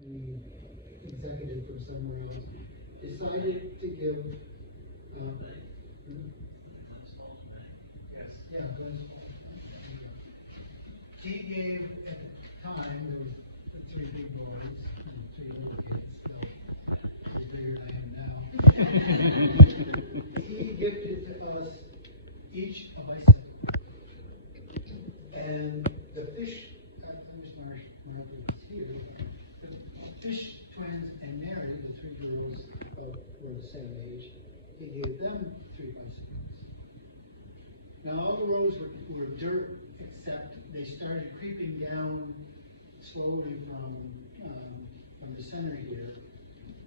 the executive from somewhere else, decided to give, Yes. yeah, he gave, at the time, there was the 3 big boys and 3 little kids, so he's bigger than I am now. He gifted to us each a bicycle. And the fish, I just want to remember it's here, the fish twins and Mary, the 3 girls were the same age, he gave them 3 bicycles. Now all the roads were dirt, except they started creeping down slowly from the center here,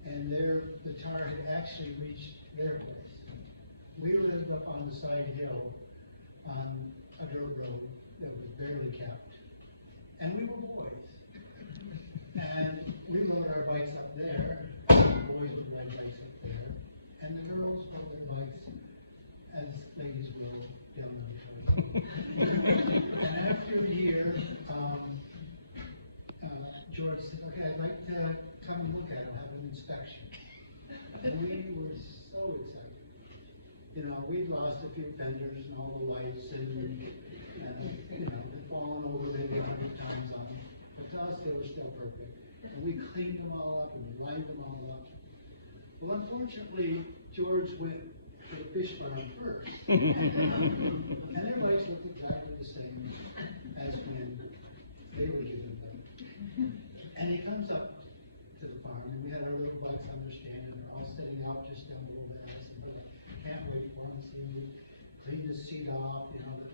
and the tar had actually reached their place. We lived up on the side hill on a dirt road that was barely kept, and we were boys. And we rode our bikes up there, the boys would ride bikes up there, and the girls rode their bikes, as ladies will, down on the road. And after a year, George said, okay, I'd like to come and look at it, have an inspection. And we were so excited. You know, we'd lost a few fenders and all the lights, and you know, they'd fallen over maybe 100 times on them. But to us, they were still perfect. And we cleaned them all up and we lined them all up. Well, unfortunately, George went to the fish farm first. And their bikes looked exactly the same as when they were given them. And he comes up to the farm, and we had our little bikes on their stand, and they're all sitting out just down below the house, and we're like, can't wait for him to see me clean the seat off, you know.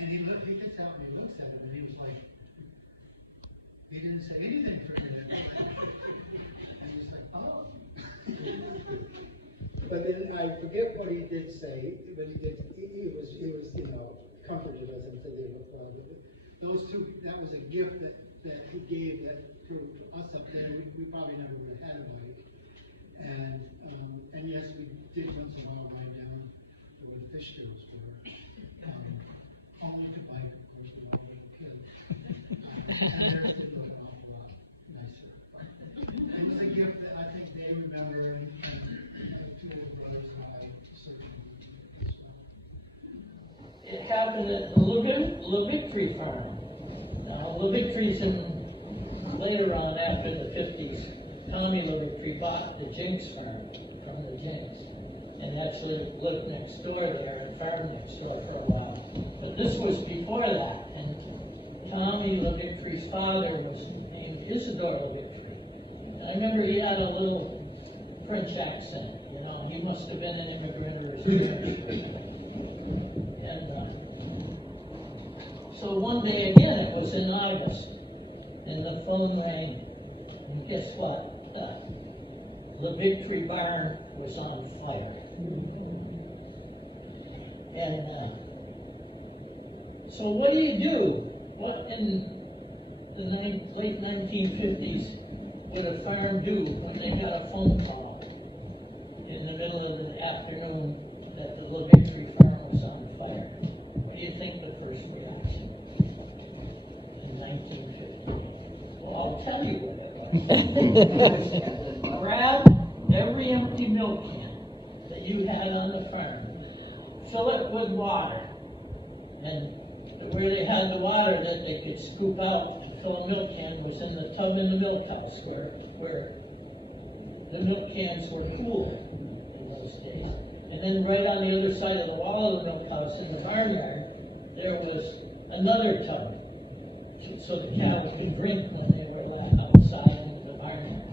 And he gets out and he looks at it, and he was like, he didn't say anything for a minute. And he's like, oh. But then I forget what he did say, but he was, you know, comforted us and said they were fun. Those 2, that was a gift that he gave that to us up there. We probably never would have had a bike. And yes, we did once in a while ride down to where the fish girls were. Only to bike, of course, we all little kids. And theirs did look an awful lot nicer. It was a gift that I think they remember, and the 2 little brothers and I certainly as well. It happened at the La Victory farm. Now, La Victory's later on, after the 50s, Tommy La Victory bought the Jinks farm from the Jinks, and actually lived next door there and farmed next door for a while. But this was before that, and Tommy La Victory's father was named Isidore La Victory. And I remember he had a little French accent, you know, he must have been an immigrant or French. And so one day again, it was in August, and the phone rang, and guess what? The Victory barn was on fire. And so what do you do? What in the late 1950s would a farm do when they got a phone call in the middle of the afternoon that the La Victory farm was on fire? What do you think the first reaction in 1950? Well, I'll tell you what it was. Grab every empty milk can that you had on the farm, fill it with water, and where they had the water that they could scoop out to fill a milk can was in the tub in the milk house where the milk cans were cool in those days. And then right on the other side of the wall of the milk house in the barnyard, there was another tub so the cattle could drink when they were outside in the barnyard.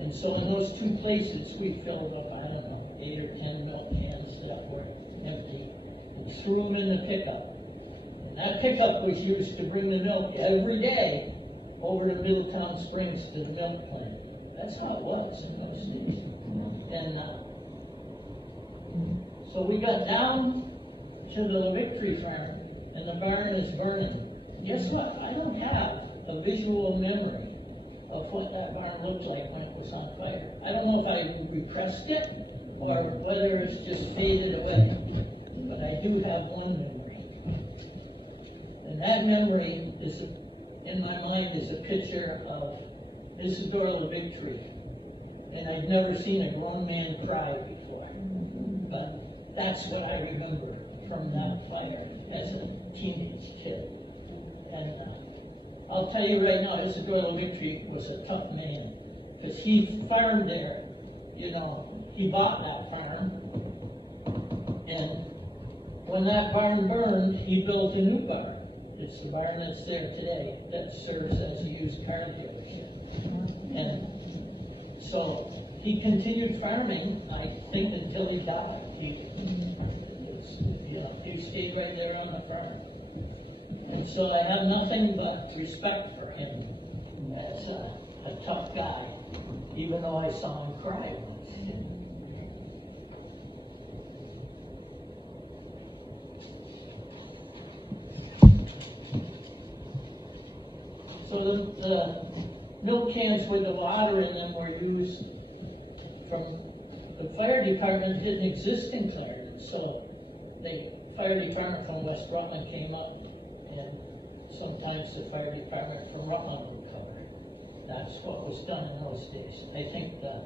And so in those 2 places, we filled up, I don't know, 8 or 10 milk cans that were empty and threw them in the pickup. And that pickup was used to bring the milk every day over to Middletown Springs to the milk plant. That's how it was in those days. And so we got down to the La Victory farm, and the barn is burning. Guess what? I don't have a visual memory of what that barn looked like when it was on fire. I don't know if I repressed it or whether it's just faded away, but I do have one memory. And that memory is in my mind is a picture of Isidore Victory. And I've never seen a grown man cry before. But that's what I remember from that fire as a teenage kid. And I'll tell you right now, Isidore Victory was a tough man. Because he farmed there, you know, he bought that farm. And when that barn burned, he built a new barn. It's the barn that's there today that serves as a used car dealership. And so he continued farming, I think, until he died. He stayed right there on the farm. And so I have nothing but respect for him as a tough guy, even though I saw him cry once. So the milk cans with the water in them were used from the fire department didn't exist in Clarendon, so the fire department from West Rutland came up, and sometimes the fire department from Rutland would cover. That's what was done in those days. I think the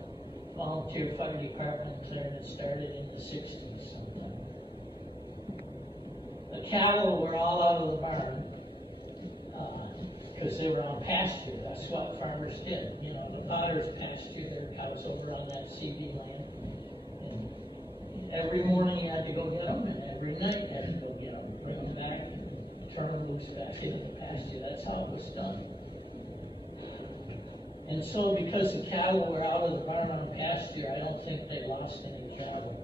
volunteer fire department in Clarendon started in the 60s sometime. The cattle were all out of the barn because they were on pasture. That's what farmers did. You know, the potters pasture their cows over on that CD land. And every morning you had to go get them, and every night you had to go get them, bring them back, and turn them loose back into the pasture. That's how it was done. And so because the cattle were out of the barn on pasture, I don't think they lost any cattle.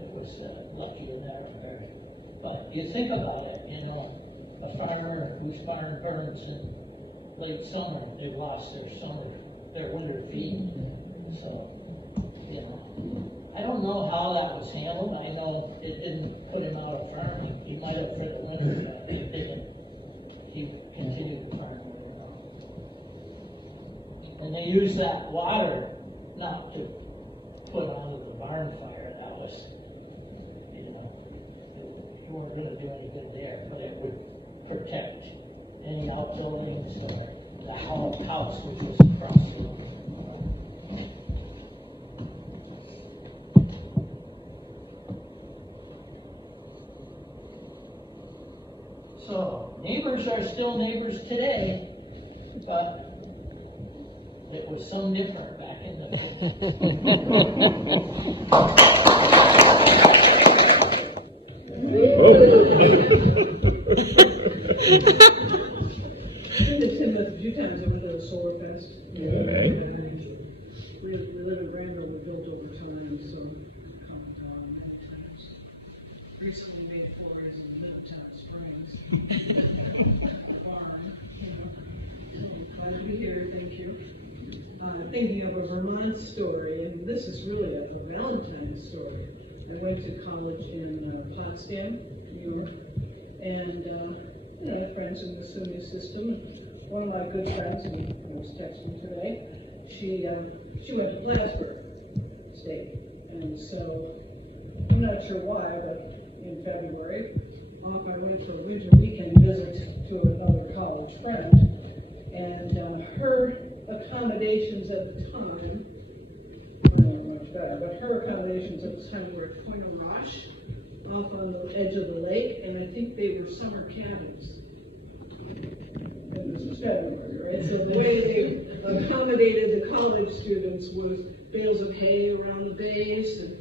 It was lucky in that regard. But you think about it, you know, a farmer whose barn burns in late summer, they've lost their winter feed. So, you know, I don't know how that was handled. I know it didn't put him out of farming. He might have for the winter, but it didn't. He continued to farm. And they used that water not to put onto the barn fire. That was, you know, you weren't going to do any good there, but it would protect any outbuildings or the house which was across the road. So, neighbors are still neighbors today, but it was some different back in the Been to Tinmouth a few times. I went to the Solar Fest. Okay. We live in Randall. We built over time, so come down many times. Recently made forays in Middletown Springs. Farm. So glad to be here. Thank you. Thinking of a Vermont story, and this is really a Valentine's story. I went to college in Potsdam, New York, and I had friends in the SUNY system. One of my good friends, and I was texting today, she went to Plattsburgh State, and so I'm not sure why, but in February, off I went for a winter weekend visit to another college friend, and her accommodations at the time, I don't know much better, but her accommodations at the time were at Point Roche, off on the edge of the lake, and I think they were summer cabins. And this was February, right? So the way they accommodated the college students was bales of hay around the base, and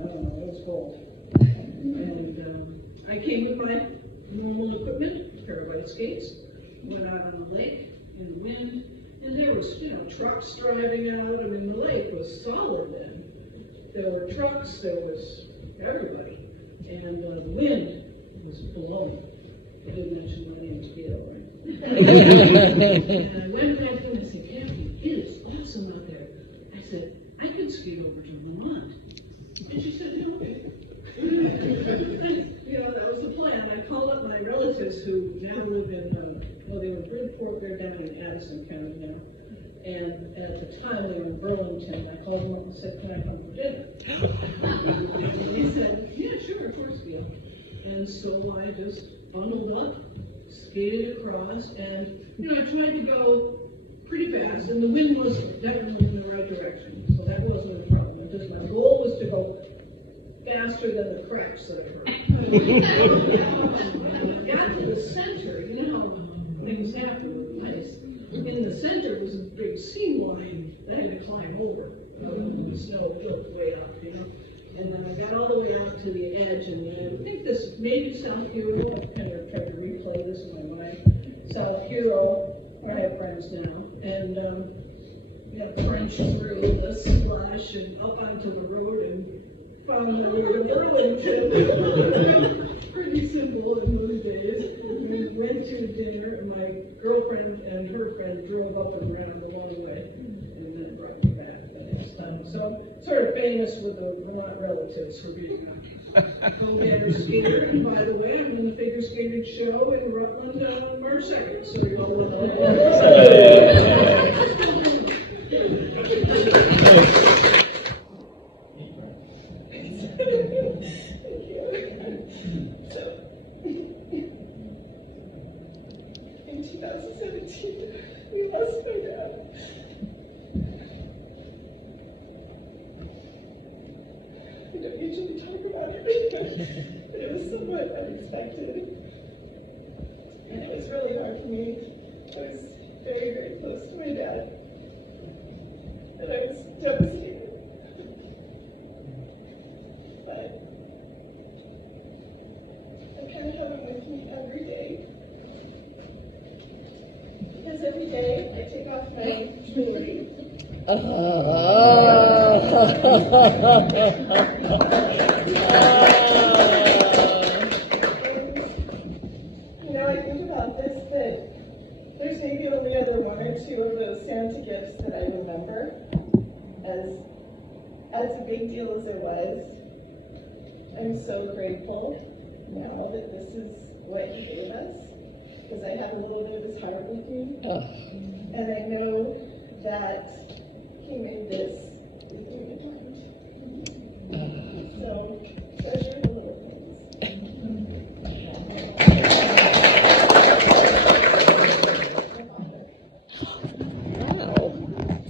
I don't know, it was cold. And I came with my normal equipment, a pair of white skates, went out on the lake in the wind, and there was, you know, trucks driving out. I mean, the lake was solid then. There were trucks, there was everybody. And the wind was blowing. I didn't mention my name's Gail, right? And I went back there and I said, Kathy, it is awesome out there. I said, I could ski over to Vermont. And she said, no. And, you know, that was the plan. I called up my relatives who now live in, they were in Bridgeport, they're down in Addison County now. And at the time they were in Burlington. I called them up and said, can I come for dinner? And he said, yeah, sure, of course, Gail. And so I just bundled up, skated across, and, you know, I tried to go pretty fast, and the wind was definitely in the right direction, so that wasn't a problem. It just, my goal was to go faster than the cracks that I heard. I got to the center, you know how things happen with ice. In the center was a big seam line that I had to climb over. The snow built way up, you know. And then I got all the way out to the edge, and I think this maybe South Hero. I've kind of tried to replay this in my mind. South Hero, where I have friends now, and we got French through the slush and up onto the road and found the way to Burlington. Pretty simple in those days. We went to dinner, and my girlfriend and her friend drove up and around along the way, and then brought me back the next time. So, sort of famous with the Vermont relatives for being a go-getter skater. And by the way, I'm in the figure skating show in Rutland on March 2nd, so you all look like In 2017, we lost my dad. We don't usually talk about it, but it was somewhat unexpected. And it was really hard for me. I was very, very close to my dad. And I was devastated. But I kind of have him with me every day. Because every day I take off my jewelry. You know, I think about this, that there's maybe only other one or two of those Santa gifts that I remember. As a big deal as it was, I'm so grateful now that this is what he gave us, because I have a little bit of his heart with me. And I know that he made this with me at times. So, treasure the little things.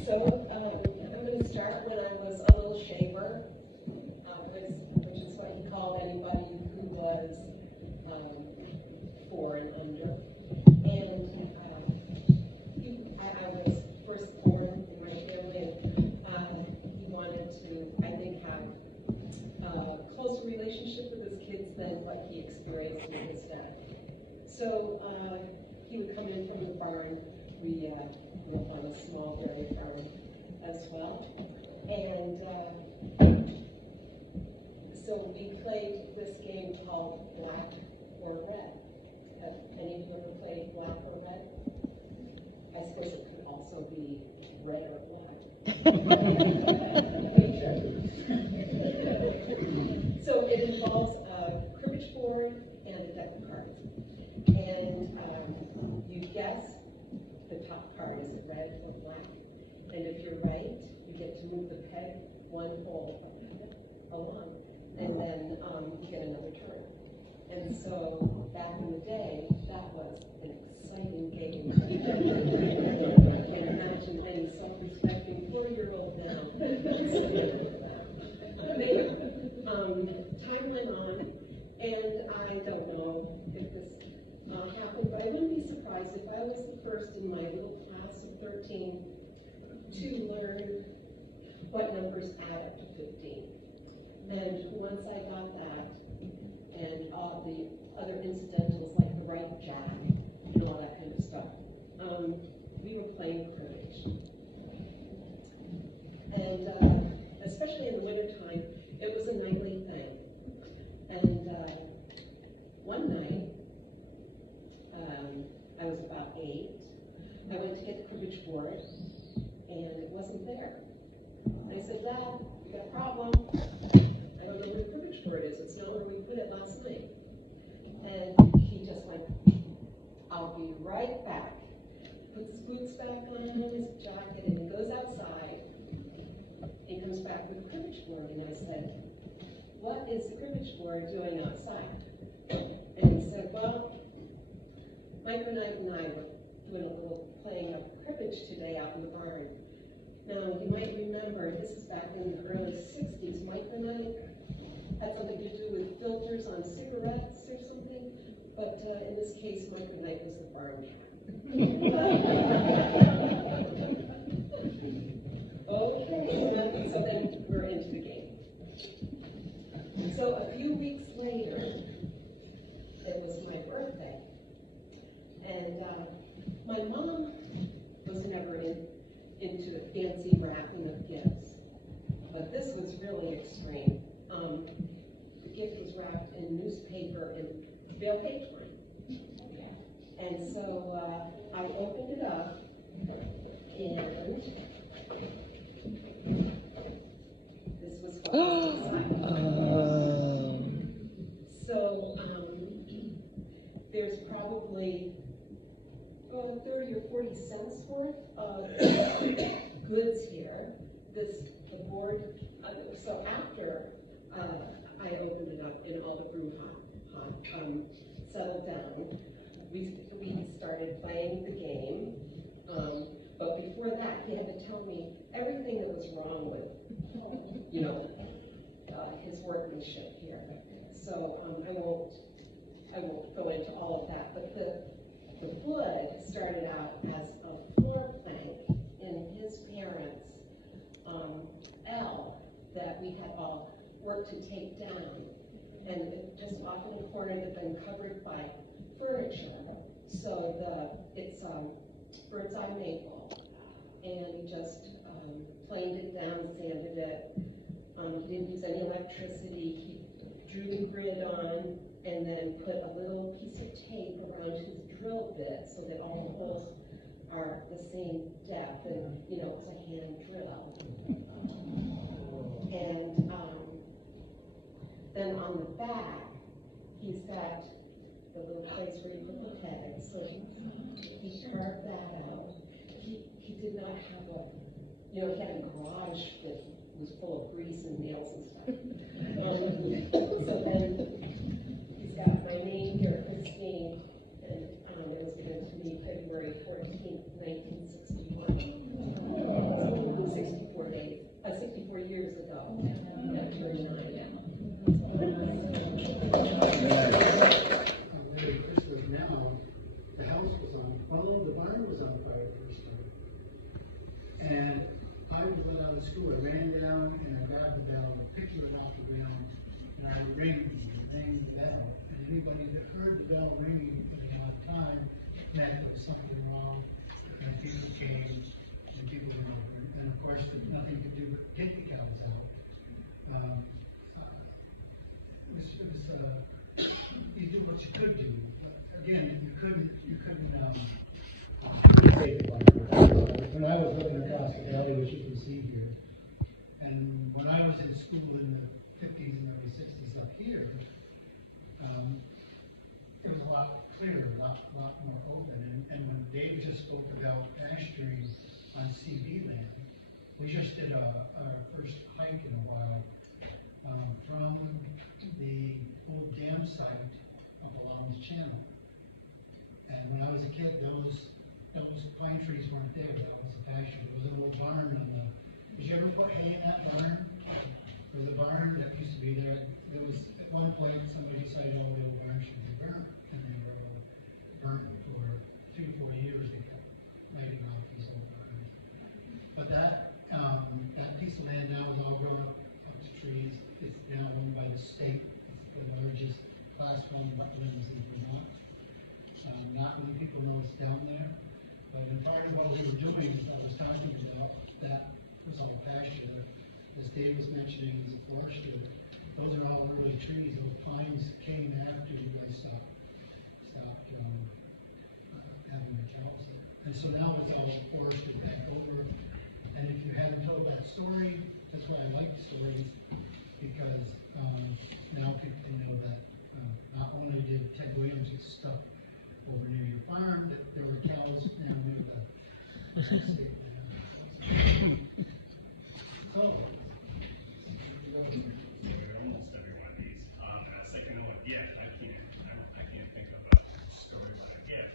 So, I'm going to start when I was a little shaver, which is what he called anybody who was 4 and under. And I was first born in my family, and he wanted to, I think, have a closer relationship with his kids than what he experienced with his dad. So he would come in from the barn. We grew up on a small dairy farm as well. And so we played this game called Black or Red. Have any of you ever played Black or Red? I suppose it could also be red or black. So it involves a cribbage board and a deck of cards. And you guess the top card, is it red or black? And if you're right, you get to move the peg one hole along, and then you get another turn. And so back in the day, that was an exciting game. I can't imagine any self-respecting 4-year-old now. Time went on, and I don't know if this happened, but I wouldn't be surprised if I was the first in my little class of 13 to learn what numbers add up to 15. And once I got that, and all the other incidentals like the right jack and all that kind of stuff, we were playing cribbage. And especially in the wintertime, it was a nightly thing. And one night, I was about 8, I went to get the cribbage board, and it wasn't there. I said, Dad, we got a problem. I don't know where the cribbage board is. It's not where we put it last night. And he just went, I'll be right back. Puts his boots back on, his jacket, and he goes outside. He comes back with a cribbage board, and I said, what is the cribbage board doing outside? And he said, well, Mike and I were doing a little playing of cribbage today out in the barn. Now, you might remember, this is back in the early 60s, micronite had something to do with filters on cigarettes or something, but in this case, micronite was the barn cat. Okay, so then we're into the game. So a few weeks later, it was my birthday, and my mom was never into the fancy wrapping of gifts, but this was really extreme. The gift was wrapped in newspaper and bale paper. And so I opened it up, and this was what was inside. So there's probably 30 or 40 cents worth of goods here. The board. So after I opened it up and all the brouhaha settled down, we started playing the game. But before that, he had to tell me everything that was wrong with, his workmanship here. So I won't go into all of that. But the wood started out as a floor plank in his parents' L that we had all worked to take down, and it just off in the corner had been covered by furniture. So it's bird's eye maple, and he just planed it down, sanded it. He didn't use any electricity. He drew the grid on, and then put a little piece of tape around his drill bit so that all the holes are the same depth, and it's a hand drill. And then on the back, he's got the little place where you put the pegs. So he carved that out. He did not have he had a garage that was full of grease and nails and stuff. So then he's got my name here, Christine, and it was given to me February 14th, 1961. 64 years ago. At 29. Where this was now, the house was on, the barn was on fire first time. And I went out of school, I ran down and I grabbed the bell and picked it off the ground, and I rang the bell. And anybody that heard the bell ringing at the odd time meant there was something wrong, and people came, and people went over. And of course, there's nothing to do but get the cows out. You do what you could do. But again, you couldn't save it like this. When I was living across the valley, which you can see here, and when I was in school in the 50s and early 60s up here, it was a lot clearer, a lot more open. And when Dave just spoke about pasturing on CD land, we just did our first hike in a while from the old dam site up along the channel. And when I was a kid, those pine trees weren't there. That was a pasture. There was a little barn on the. Did you ever put hay in that barn? There was a barn that used to be there. There was at one point somebody decided all the old barns should be burnt, and they were all burnt for 3 or 4 years. They kept writing off these old barns. But that piece of land now is all grown up to trees. It's now owned by the state. It's the largest Class 1 wetlands in Vermont. Not many people know it's down there, but in part of what we were doing is I was talking about that was all pasture. As Dave was mentioning, as a forester, those are all early trees. Those pines came after you guys stopped having the cows there. And so now it's all forested back over. And if you haven't told that story, that's why I like stories, because now people know that not only did Ted Williams get stuck over near your farm, that there were cows near the state. So, almost every one of these. And I was thinking, oh, a gift. I can't think of a story about a gift.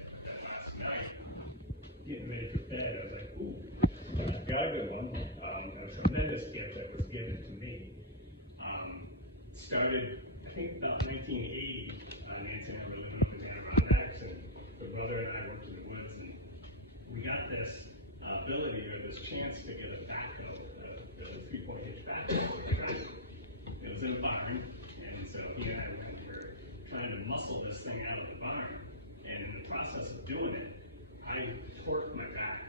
started, I think about 1980, Nancy and I were living up in Adirondacks, and the brother and I worked in the woods, and we got this ability or this chance to get a backhoe, the 3-point hitch backhoe. It was in a barn, and so he and I were trying to muscle this thing out of the barn, and in the process of doing it, I torqued my back,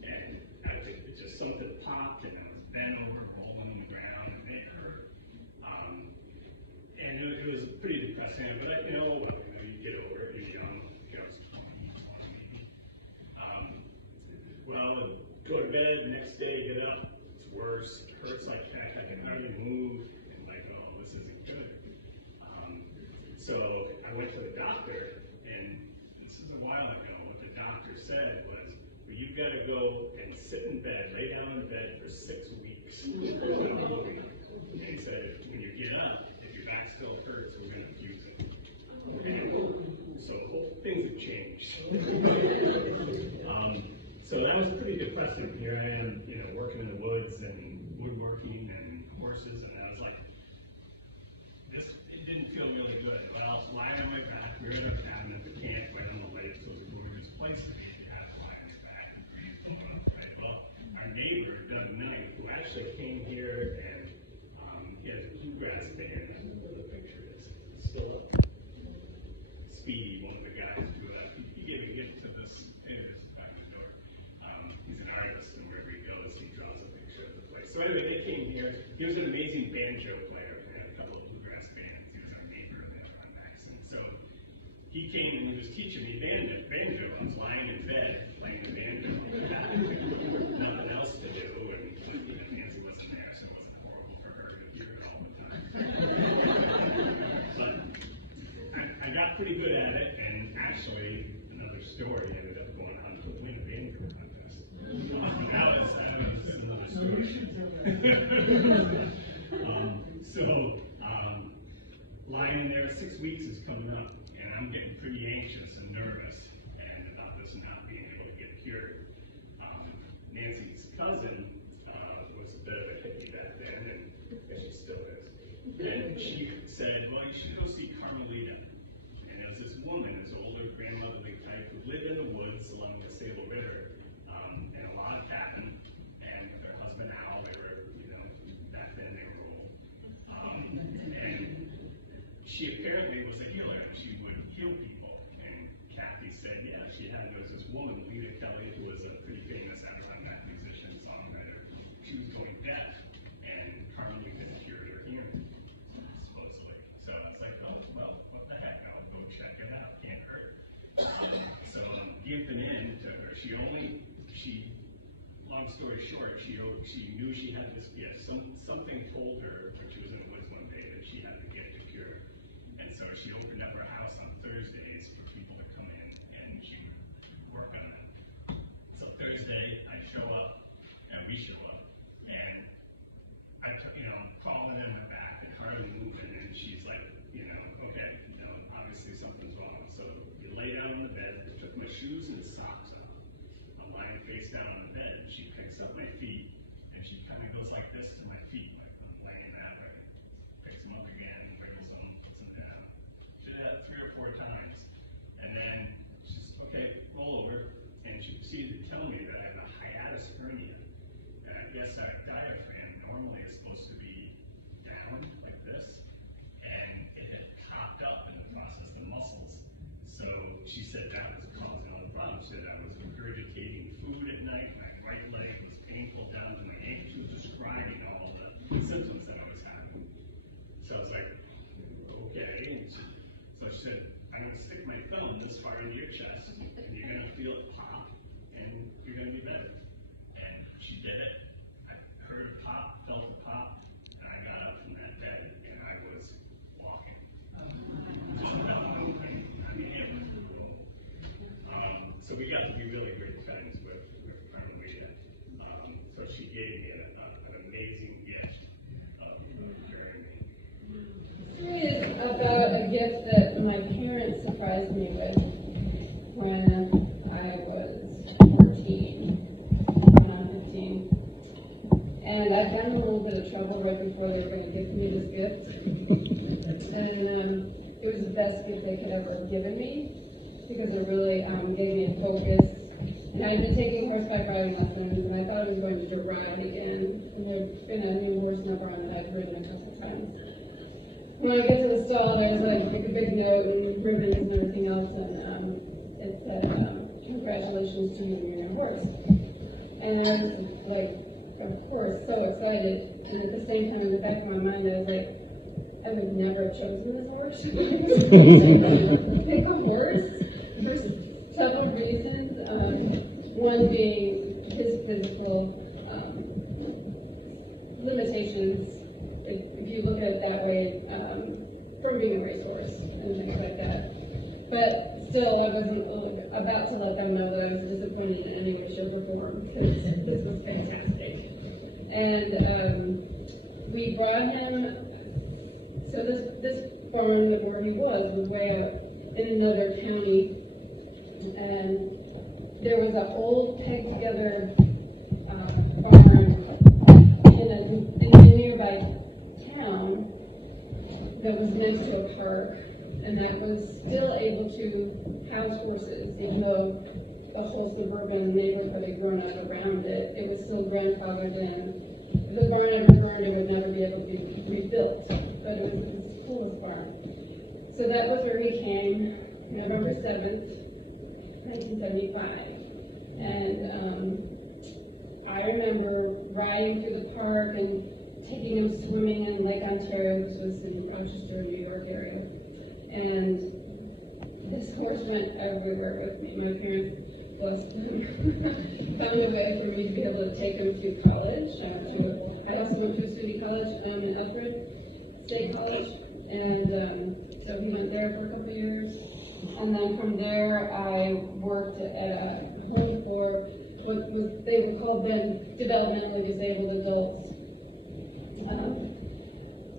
and it just something popped, and I was bent over, rolling on the ground, and it hurt. And it was pretty depressing, but you get over it, you're young, I was 20 maybe. Well, go to bed, next day, get up, it's worse, it hurts like heck, I can hardly move, and like, oh, this isn't good. So I went to the doctor, and this is a while ago, what the doctor said was, well, you've got to go and sit in bed, lay down in bed for 6 weeks. And he said, when you get up, if your back still hurts, we're going to fuse it. So things have changed. So that was pretty depressing. Here I am, working in the woods and woodworking and horses, and I was like, it didn't feel really good. Well, lying on my back, we're in a cabinet, the camp right on the lake, so the gorgeous place to be if you have to lie on your back and breathe going up, right? Well, our neighbor, Doug Knight, who actually came here and he has a bluegrass band. I don't know what the picture is. It's still up. Speedy, one of the guys who he gave a gift to this. Hey, this is back the door. He's an artist, and wherever he goes, he draws a picture of the place. So anyway, they came here. He was an amazing banjo player. They had a couple of bluegrass bands. He was our neighbor in the Adirondacks, and so he came and he was teaching me banjo. I was lying in bed playing the banjo. Nothing else to do, and Nancy wasn't there, so it wasn't horrible for her to hear it all the time. But I got pretty good at it, and actually, another story, ended up going on to win a banjo contest. That was another story. Lying in there, 6 weeks is coming up, and I'm getting pretty anxious and nervous, and about this not being able to get cured. Nancy's cousin was a bit of a hippie back then, and she still is. And she said, well, you should go see Carmelita. And there was this woman, this older grandmotherly type, who lived in the woods along the Sable River, in a log cabin, and with her husband Al, they were, back then they were old. And she apparently was a healer, and she would heal people. And Kathy said, yeah, there was this woman, Lita Kelly, who was a pretty famous Adirondack musician, songwriter. She was going deaf, and Carmelita cured her hearing, supposedly. So I was like, oh, well, what the heck? I'll go check it out. Can't hurt. So I'm giving in to her. Long story short, she knew she had this gift. Something told her when she was in the woods one day that she had the gift to cure. And so she opened up her house on Thursdays for people to come in, and she would work on it. So Thursday, I show up, and we show up, and I'm crawling in my back and hardly moving, and she's like, okay, obviously something's wrong. So we lay down on the bed, I took my shoes and socks off. I'm lying face down on the bed, and she picks up my feet, and she kind of goes like this to my feet, like I'm laying that way. Picks them up again, brings them, puts them down. She did that 3 or 4 times. And then she's, okay, roll over, and she proceeded to tell me that I have a hiatus hernia. And I guess our diaphragm normally is supposed to be down like this, and it had popped up in the process, the muscles. So she said that was causing all the problems. She said I was regurgitating food at night, my right leg was painful down to my ankle. She was describing all the symptoms that I was having. So I was like, okay. So she said, I'm going to stick my thumb this far into your chest, and you're going to feel it pop, and you're going to be better. And she did it. I heard a pop, felt a pop, and I got up from that bed, and I was walking. Just without moving. I mean, it was cool. So we got to be really great friends with Carmelita. So she gave me an amazing gift of curing me. Story is about a gift that my parents surprised me with when I was 14, 15. And I'd gotten in a little bit of trouble right before they were going to give me this gift. gift. And it was the best gift they could ever have given me because it really gave me a focus. And I'd been taking horseback riding lessons, and I thought I was going to ride again. And there'd been a new horse number on it I'd ridden a couple times. When I get to the stall, there's like a big note and ribbons and everything else, and it said, congratulations to you and your new horse. And I was like, of course, so excited. And at the same time, in the back of my mind, I was like, I would never have chosen this horse. Pick a horse for several reasons. One being his physical limitations, if you look at it that way, from being a racehorse and things like that. But still, I wasn't about to let them know that I was disappointed in any way, shape, or form, because this was fantastic. And we brought him, so this barn where he was way out in another county, and there was an old peg-together barn in a nearby town that was next to a park, and that was still able to house horses, even though the whole suburban neighborhood had grown up around it. It was still grandfathered in. If the barn ever burned, it would never be able to be rebuilt, but it was the coolest barn. So that was where he came, November 7th, 1975. And I remember riding through the park and taking him swimming in Lake Ontario, which was in Rochester, New York area. And this horse went everywhere with me. My parents, bless them, found a way for me to be able to take him to college. I also went to a city college in Uthred State College. And so he went there for a couple of years. And then from there, I worked at a home for they were called then developmentally disabled adults.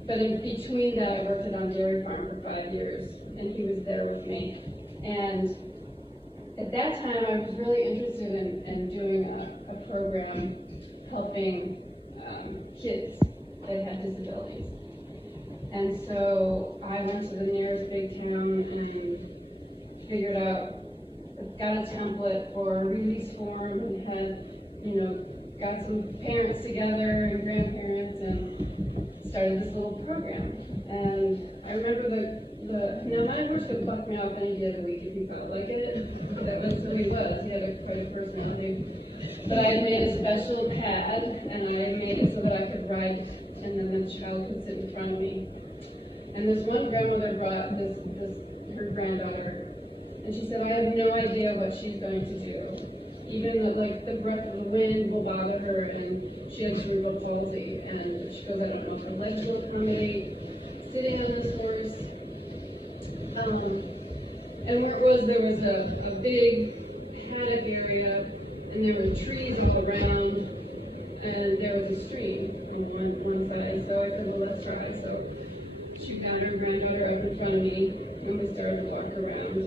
But in between that, I worked on a dairy farm for 5 years, and he was there with me. And at that time, I was really interested in doing a program helping kids that had disabilities. And so I went to the nearest big town and figured out, got a template for a release form, and had, got some parents together and grandparents and started this little program. And I remember now my horse would buck me off any day of the week if he felt like it. That was who he was. He had quite a personality. But I had made a special pad, and I had made it so that I could ride, and then the child could sit in front of me. And this one grandmother brought her granddaughter, and she said, I have no idea what she's going to do. Even the breath of the wind will bother her, and she had cerebral palsy, and she goes, I don't know if her legs will accommodate sitting on this horse. And where it was, there was a big paddock area, and there were trees all around, and there was a stream on one side. So I said, well, let's try. So she got her granddaughter up in front of me, and we started to walk around.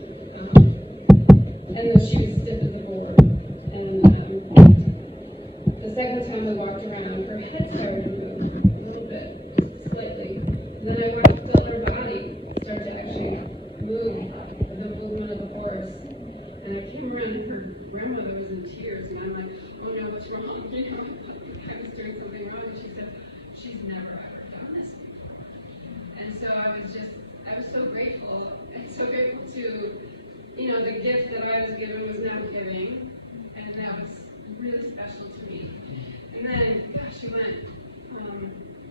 And then she was stiff as a board. And the second time we walked around, her head started to move a little bit, slightly. And then I watched her body start to actually move, the movement of the horse. And I came around, and her grandmother was in tears, and I'm like, oh no, what's wrong? I was doing something wrong. And she said, she's never ever done this before. And so I was so grateful, and so grateful to, the gift that I was given was now giving, and that was really special to me. And then, gosh, she went,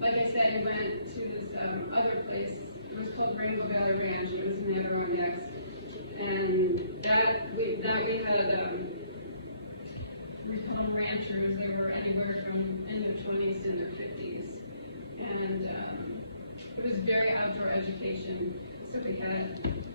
like I said, I went to this other place. It was called Rainbow Valley Ranch. It was in the Adirondacks. And we had, we call them ranchers. They were anywhere from in their 20s to their 50s. And it was very outdoor education. So we had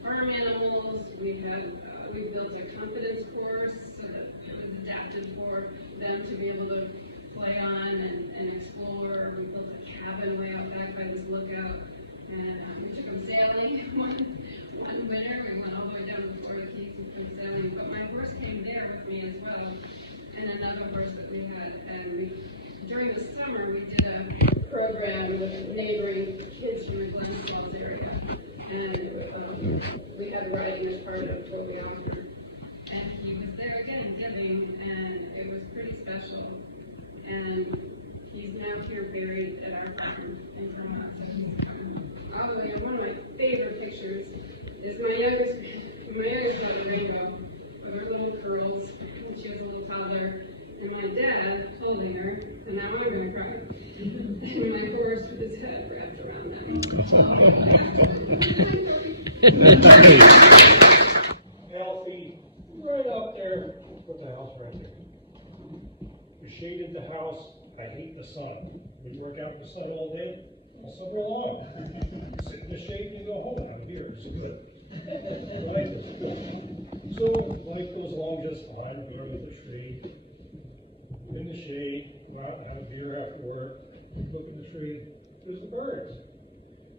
farm animals, we built a confidence course so that it was adapted for them to be able to play on and explore. We built a cabin way out back by this lookout, and we took them sailing one winter. We went all the way down to Florida Keys and went sailing, but my horse came there with me as well, and another horse that we had. And during the summer, we did a program with neighboring kids from Glen Falls area. And we had writing as part of what we offer. And he was there again giving, and it was pretty special. And he's now here buried at our farm in Tinmouth. One of my favorite pictures is my youngest daughter, Rainbow, with her little curls, and she was a little toddler, and my dad holding her, and now I'm going to cry. And my horse with his head wrapped around them. Healthy, right up there, put the house right there. We shaded the house, I hate the sun. We work out in the sun all day, all summer long. Sit in the shade and go home, I'm here, it's good. Life is good. So life goes along just fine, we're with the tree. In the shade, go out and have a beer after work, look at the tree, there's the birds.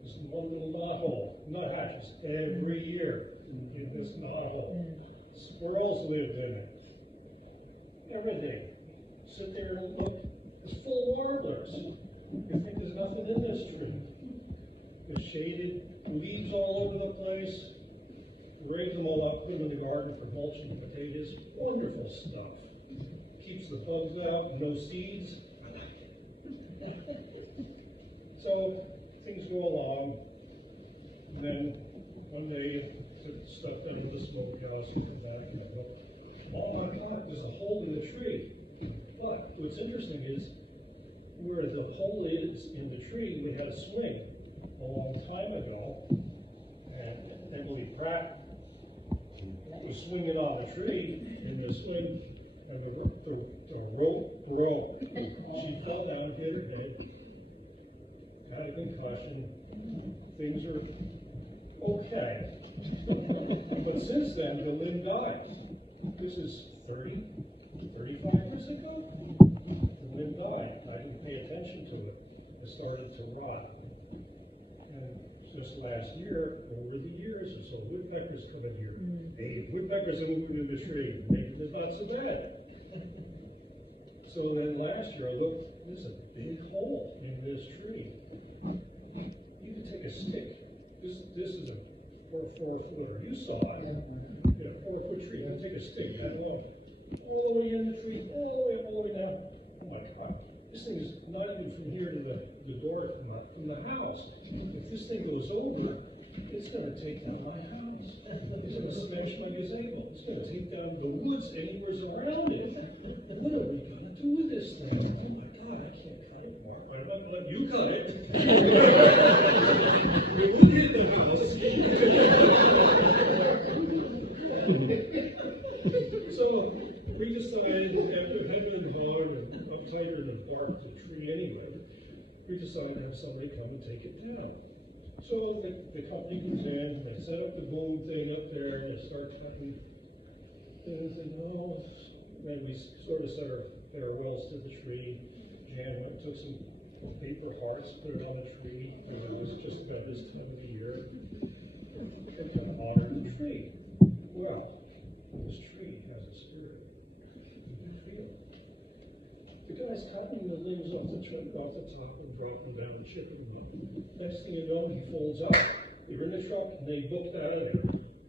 There's one little knothole, nuthatches, every year in this knothole. Squirrels lived in it. Everything. Sit there and look, it's full of warblers. You think there's nothing in this tree. It's shaded, leaves all over the place. Raise them all up, put them in the garden for mulching potatoes. Wonderful stuff. Keeps the bugs out, no seeds. So things go along. And then one day, took stuff into the smokehouse and come back and I go, oh my God, there's a hole in the tree. But what's interesting is where the hole is in the tree, we had a swing a long time ago. And Emily Pratt was swinging on the tree in the swing, and the rope broke. She fell down, hit her head, got a concussion. Things are okay. But since then, the limb died. This is 35 years ago. The limb died. I didn't pay attention to it. It started to rot. And just last year, over the years, I saw woodpeckers come in here. Hey, woodpeckers are moving in the tree. Maybe they're not so bad. So then last year I looked, there's a big hole in this tree. You can take a stick. This is a 4-footer. You saw it. In a 4-foot tree. You can take a stick that long, all the way in the tree, all the way down. Oh my God. This thing is not even from here to the door from the house. If this thing goes over, it's going to take down my house. It's going to smash my gazebo. It's going to take down the woods anywhere around it. What are we going to do with this thing? Oh my God, I can't cut it, Mark. I'm not going to let you cut it. It would hit the house. So we decided, after hemming and hawing and up tighter than bark the tree anyway, we decided to have somebody come and take it down. So the company comes in, they set up the boom thing up there, and they start cutting things, and then we sort of said our farewells to the tree. Jan went and took some paper hearts, put it on the tree, because it was just about this time of the year, and kind of honored the tree. Well, this tree has a spirit. You can feel it. The guy's cutting the limbs off the tree, off the top, and dropping them down and chipping them up. Next thing you know, he folds up. They're in the truck, and they booked out of there.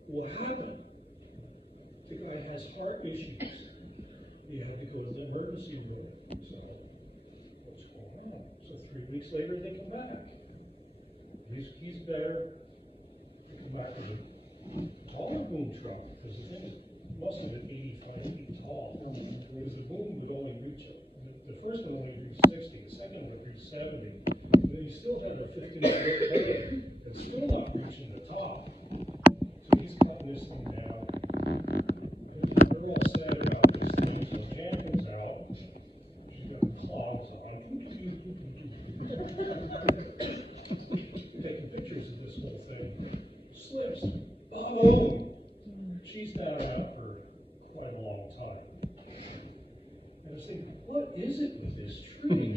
What happened? The guy has heart issues. He had to go to the emergency room. So, what's going on? So 3 weeks later, they come back. He's better. They come back with a taller boom truck, because the thing must have been 85 feet tall. Because the boom would only reach it. The first one only reached 60, the second one reached 70. But he still had a 15-foot blade and still not reaching the top. So he's cutting this thing down. We're all sad about this thing. So Jan comes out. She's got clogs on. Taking pictures of this whole thing. Slips. Boom! She's not out for quite a long time. I was thinking, what is it with this tree?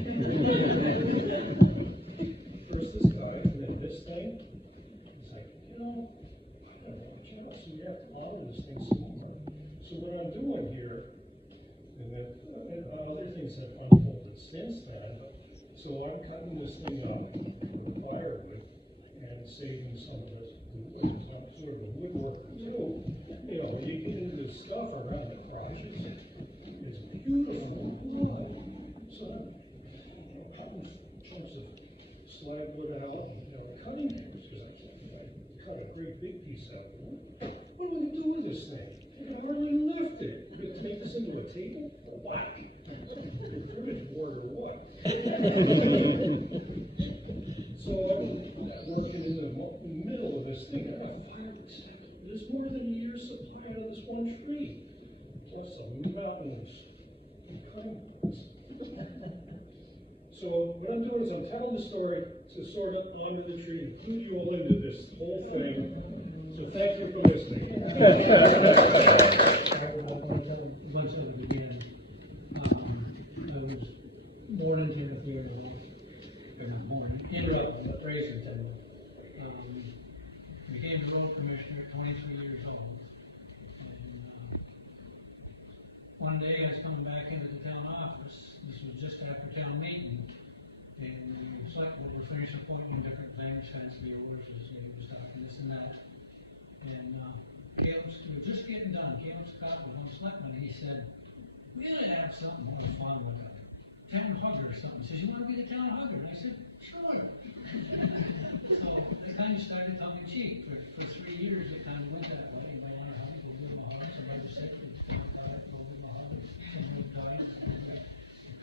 First this guy, and then this thing. It's like, I don't know, so you have to honor this thing some more. So what I'm doing here, and then other things have unfolded since then, so I'm cutting this thing up with firewood, and and saving some of this, sort of the woodwork too. You know, you get into the stuff around the crotch, it's beautiful. So, cutting chunks of slag wood out, cutting things, because I cut a great big piece out of it. What do we do with this thing? You can hardly lift it. You're going to make this into a table? Or what? Cribbage board or what? So I'm working in the middle of this thing. I got 5 or 7. There's more than a year's supply out of this one tree. Plus some mountains and pines. So what I'm doing is I'm telling the story to sort of honor the tree, include you all into this whole thing. So thank you for listening. Once I began, I was born in Tinmouth, or not born, in Rutland, but raised in Tinmouth. Became the road commissioner at 23 years old. And one day I was coming back into the town office. This was just after town meeting. And the select board were finished appointing different things, fancy yours, as he was talking this and that. And Caleb, we were just getting done. Caleb Scott was on selectman, and he said, "We ought to have something more fun, like a town hugger or something." He says, "You want to be the town hugger?" And I said, "Sure." So they kind of started tongue in cheek. For 3 years, it kind of went that way. Anybody want to hug? Go give them a hug. Somebody was sick, go give them a hug. Somebody was tired,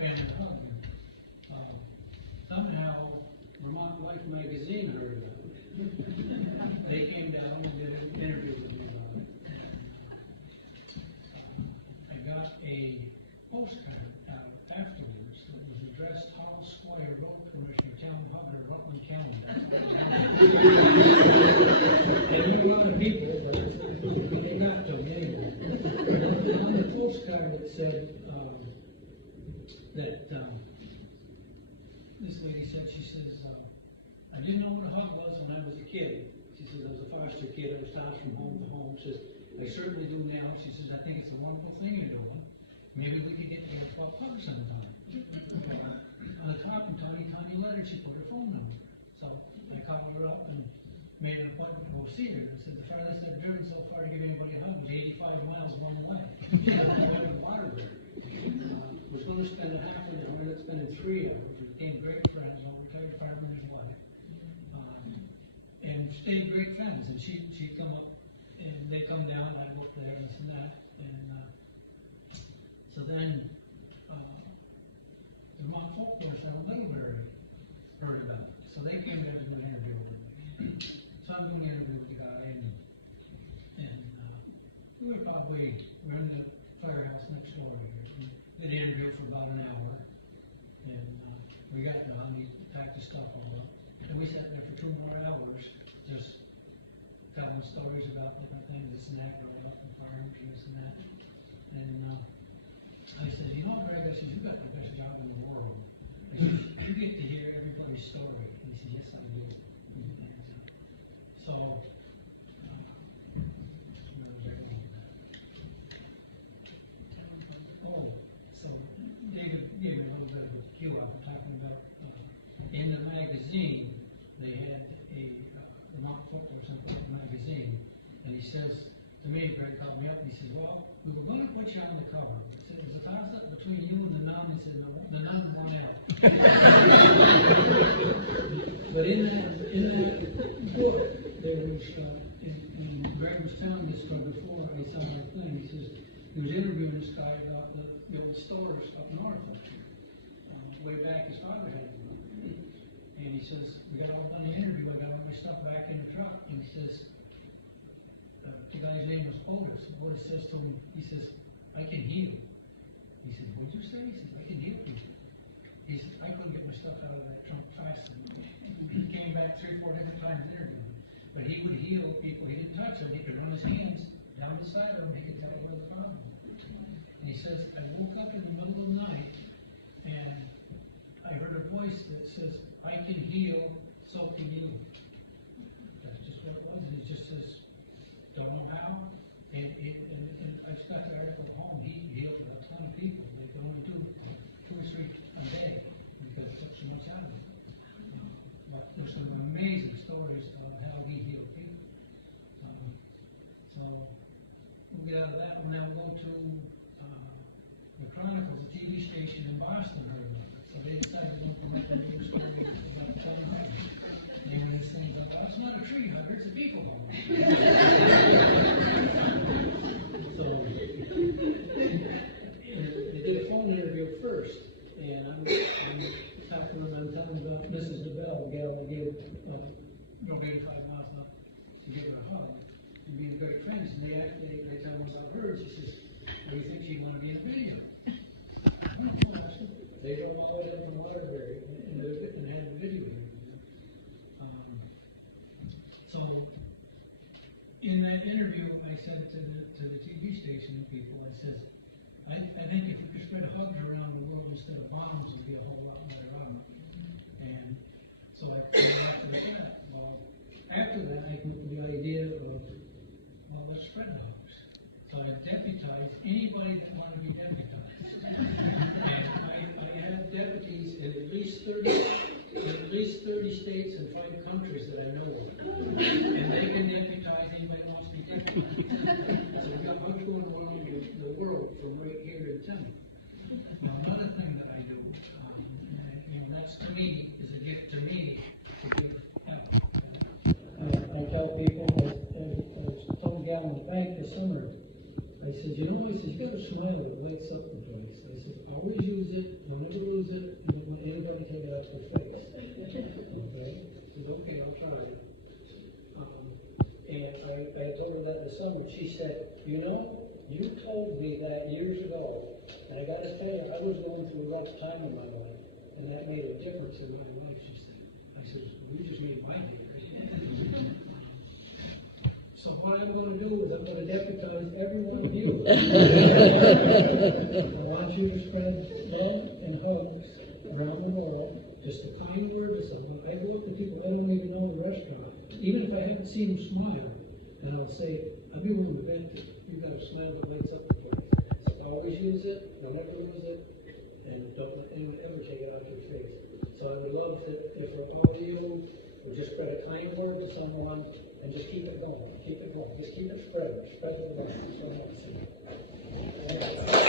family hug. And, somehow, Vermont Life magazine heard about it. They came down and did an interview with me about it. I got a postcard out afterwards that was addressed Hall Squire, Road Commissioner, Town Hugger, Rutland County. And there were a lot of people, but they got to me anyway. On the postcard it said that this lady said, she says, "I didn't know what a hug was when I was a kid." She says, "I was a foster kid, I was tossed from home to home." She says, "I certainly do now." She says, "I think it's a wonderful thing you're doing. Maybe we could get together for a hug sometime." On the top, in tiny, tiny letters, she put her phone number. So I called her up and made an appointment to go see her. I said, "The farthest I've driven so far to give anybody a hug was 85 miles one way." She said, "I went to Waterbury. Was going to spend a half an hour, ended up spending 3 hours. We became great friends, a retired farmer and his wife. And stayed great friends. And she'd come up, and they'd come down, and I'd work there, and this and that. And so then, the Vermont Folk Force out of Middlebury heard about it. So they came there to do an interview with me. So I'm doing the interview with the guy, and we're in the firehouse next door here. We did an interview for about an hour, and we got done. He packed the stuff all up, and we sat there for 2 more hours, just telling stories about different things, this and that, growing up in farms, this and that. And I said, "You know, Greg," I said, "you got the best job in the world." I said, "You get to hear everybody's story." He said, "Yes, I do." So, where was I going with that? Oh, so David gave me a little bit of a cue up. I'm talking about in the magazine, they had a Vermont Folk Force magazine, and he says to me, Greg called me up, and he said, "Well, we were going to put you on the cover." He said, "It was a toss-up between you and the nun." He said, "The nun won out." But in that book, there was, and Greg was telling this story before I saw my thing. He says he was interviewing this guy about the old stores up north, way back his father had them. And he says, "We got all done the interview, I got all my stuff back in the truck." And he says, the guy's name was Otis. Otis says to him, he says, "I can heal." He says, "What'd you say?" He says, "I can heal people." He says, "I couldn't get my stuff out of that trunk fast enough." He came back 3 or 4 different times interviewing. But he would heal people he didn't touch them. He could run his hands down the side of them, he could tell where the problem was. And he says, "I woke up in the middle of the night and I heard a voice that says, 'I can heal, so can you.'" That's just what it was. And it just says, don't know how. And I just got the article at home. He healed about 20 people. They could only do 2 or 3 a day because it took so much out of them. But there's some amazing stories of when I went to, the Chronicles, a TV station in Boston, heard about it. So they decided to implement that new story about the phone home. And this thing's like, well, it's not a tree hugger, it's a people home. So, they did a phone interview first, and I'm talking to them, I'm telling them about Mrs. DeBelle, gal, gave, drove 85 miles an hour to give her a hug, and being great friends, and they tell them about her, she says, what do you think she'd want to be in a video? I don't know, I said, they drove all the way down to Waterbury, and had the video here. So, in that interview, I said to the TV station people, I said, I think if we could spread hugs around the world instead of bombs, it'd be a whole lot better out. And so I came after that. Well, after that, I came up with the idea of, well, let's spread the hugs. So I deputized anybody that wanted to be deputized. And I had deputies in at least 30 states and 5 countries that I know of. And they can deputize anybody who wants to be deputized. So we got hugs going around the world from right here in Tinmouth. Now, another thing that I do, that's to me, is a gift to me to give out. I tell people, I was told a gal in the bank this summer, I said, you got a smile that lights up the place. I said, always use it, don't ever lose it, and don't let anybody take it out your face. Okay? I said, okay, I'll try it. And I told her that this summer. She said, you told me that years ago, and I gotta tell you, I was going through a rough time in my life, and that made a difference in my life, she said. I said, well, you just made my day. So what I'm going to do is I'm going to deputize every one of you. I want you to spread love and hugs around the world. Just a kind word to someone. I go up to people I don't even know in the restaurant, even if I haven't seen them smile, and I'll say, I'll be willing to bet that you've got a smile that lights up the place. So always use it, don't ever lose it, and don't let anyone ever take it out your face. So I would love that if all of you would just spread a kind word to someone, and just keep it going, just keep it spreading, spread the love. That's what I want to say.